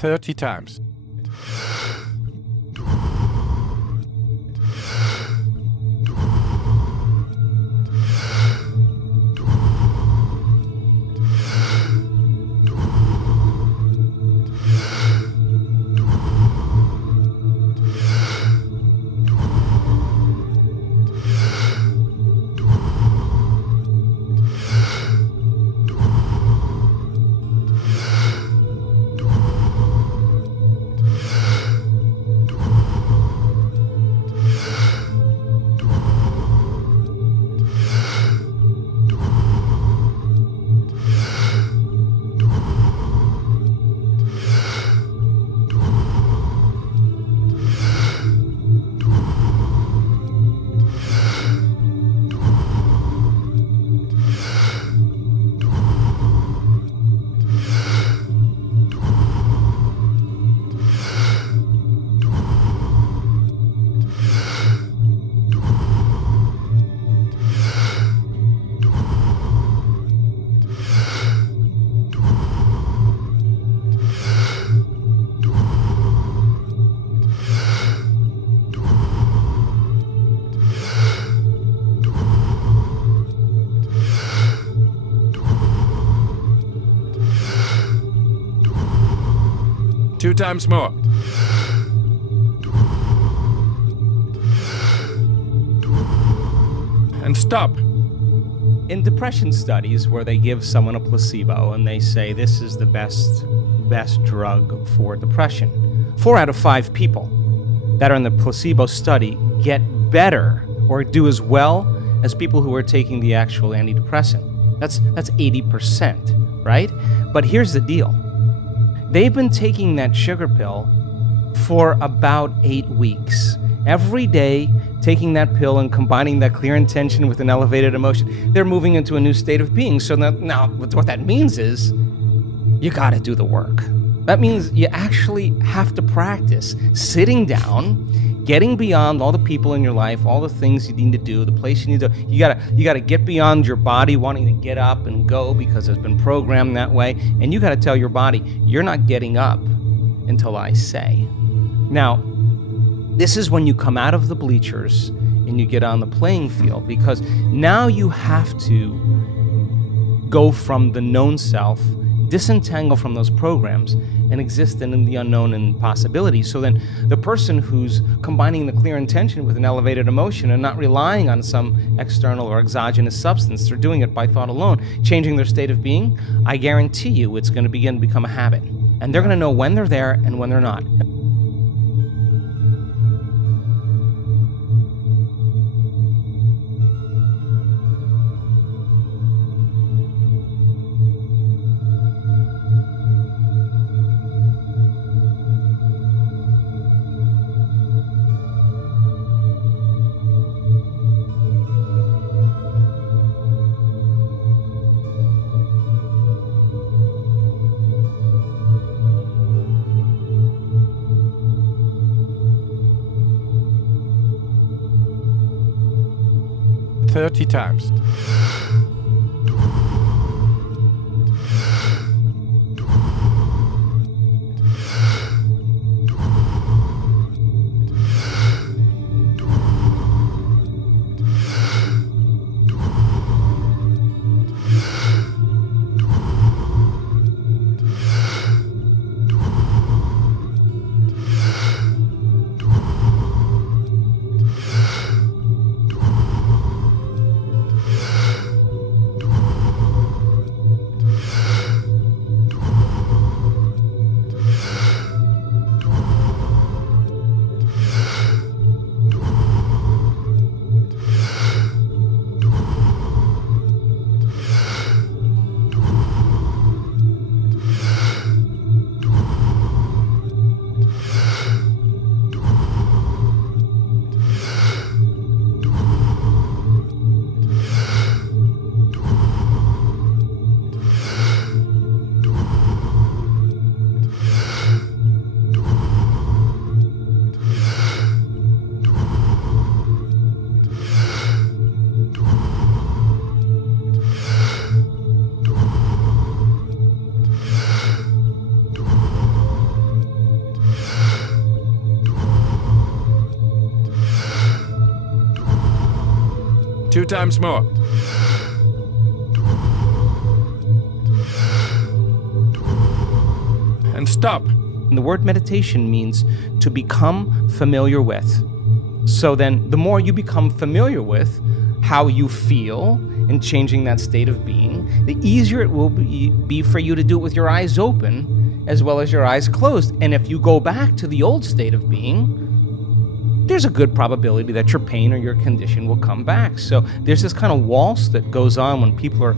30 times. Two times more. And stop. In depression studies where they give someone a placebo and they say this is the best drug for depression, 4 out of 5 people that are in the placebo study get better or do as well as people who are taking the actual antidepressant. That's 80%, right? But here's the deal. They've been taking that sugar pill for about 8 weeks. Every day, taking that pill and combining that clear intention with an elevated emotion, they're moving into a new state of being. So now what that means is you got to do the work. That means you actually have to practice sitting down, getting beyond all the people in your life, all the things you need to do, the place you need to. You gotta get beyond your body wanting to get up and go because it's been programmed that way, and you gotta tell your body you're not getting up until I say. Now, this is when you come out of the bleachers and you get on the playing field, because now you have to go from the known self, disentangle from those programs, and exist in the unknown and possibilities. So then the person who's combining the clear intention with an elevated emotion and not relying on some external or exogenous substance, they're doing it by thought alone, changing their state of being, I guarantee you it's going to begin to become a habit. And they're going to know when they're there and when they're not. Thirty times. 2 times more. And stop. And the word meditation means to become familiar with. So then the more you become familiar with how you feel and changing that state of being, the easier it will be for you to do it with your eyes open as well as your eyes closed. And if you go back to the old state of being, there's a good probability that your pain or your condition will come back. So there's this kind of waltz that goes on when people are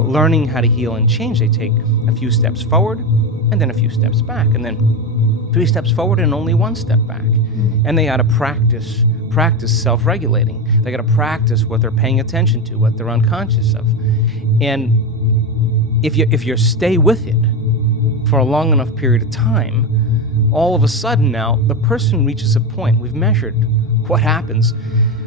learning how to heal and change. They take a few steps forward and then a few steps back, and then 3 steps forward and only 1 step back. And they got to practice self-regulating. They got to practice what they're paying attention to, what they're unconscious of. And if you stay with it for a long enough period of time, all of a sudden now the person reaches a point, we've measured what happens,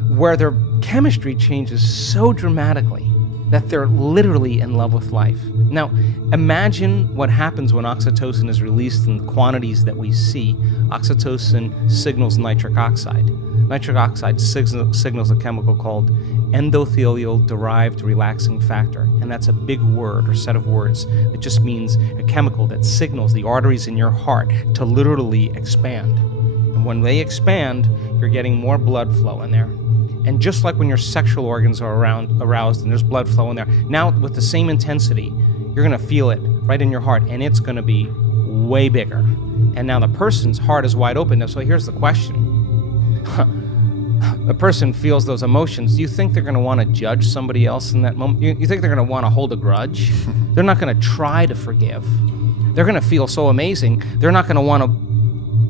where their chemistry changes so dramatically that they're literally in love with life. Now, imagine what happens when oxytocin is released in the quantities that we see. Oxytocin signals nitric oxide. Nitric oxide signals a chemical called endothelial-derived relaxing factor, and that's a big word or set of words that just means a chemical that signals the arteries in your heart to literally expand. And when they expand, you're getting more blood flow in there. And just like when your sexual organs are aroused and there's blood flow in there, now with the same intensity, you're going to feel it right in your heart, and it's going to be way bigger. And now the person's heart is wide open. So here's the question. The person feels those emotions. Do you think they're going to want to judge somebody else in that moment? You think they're going to want to hold a grudge? They're not going to try to forgive. They're going to feel so amazing. They're not going to want to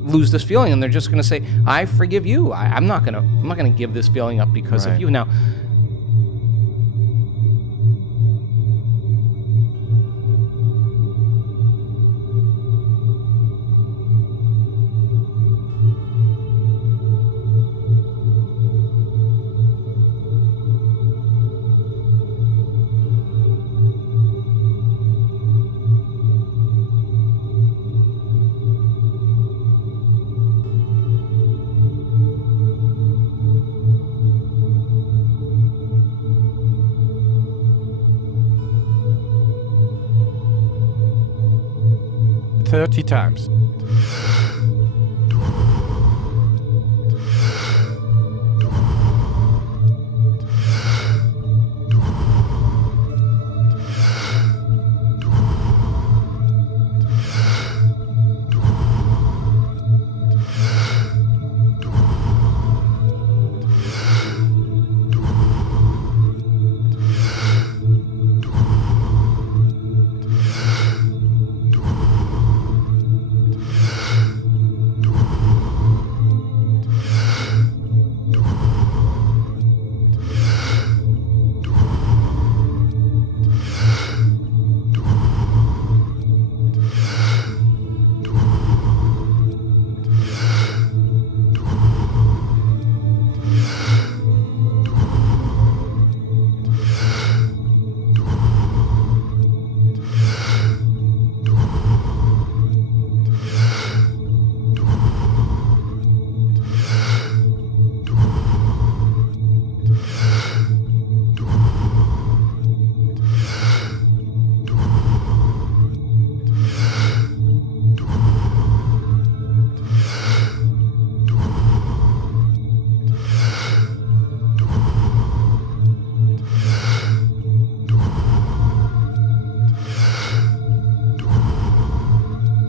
lose this feeling, and they're just going to say, I forgive you. I'm not going to give this feeling up because of you. Now, Thirty times.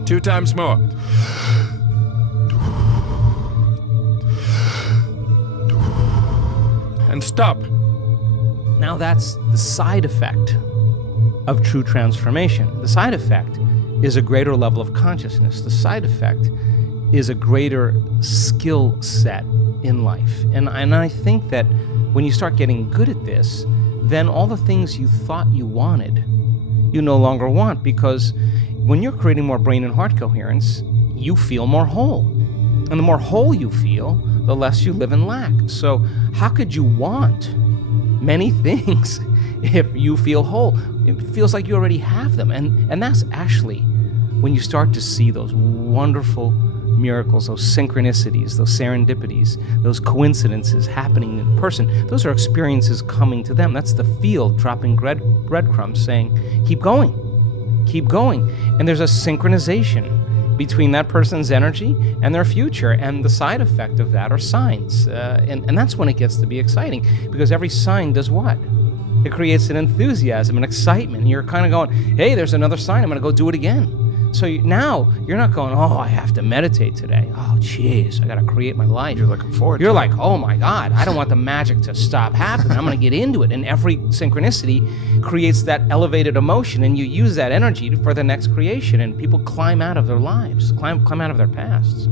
Two times more. And stop. now that's the side effect of true transformation. The side effect is a greater level of consciousness. The side effect is a greater skill set in life. And I think that when you start getting good at this, then all the things you thought you wanted, you no longer want, because when you're creating more brain and heart coherence, you feel more whole. And the more whole you feel, the less you live in lack. So how could you want many things if you feel whole? It feels like you already have them. And that's actually when you start to see those wonderful miracles, those synchronicities, those serendipities, those coincidences happening in person. Those are experiences coming to them. That's the field dropping breadcrumbs saying, keep going, keep going. And there's a synchronization between that person's energy and their future, and the side effect of that are signs. And that's when it gets to be exciting, because every sign does what? It creates an enthusiasm, an excitement. You're kind of going, hey, there's another sign, I'm going to go do it again. So now you're not going, oh, I have to meditate today. Oh, jeez, I got to create my life. You're looking forward to You're it. like, oh my God, I don't want the magic to stop happening. I'm going to get into it. And every synchronicity creates that elevated emotion, and you use that energy for the next creation, and people climb out of their lives, climb out of their pasts.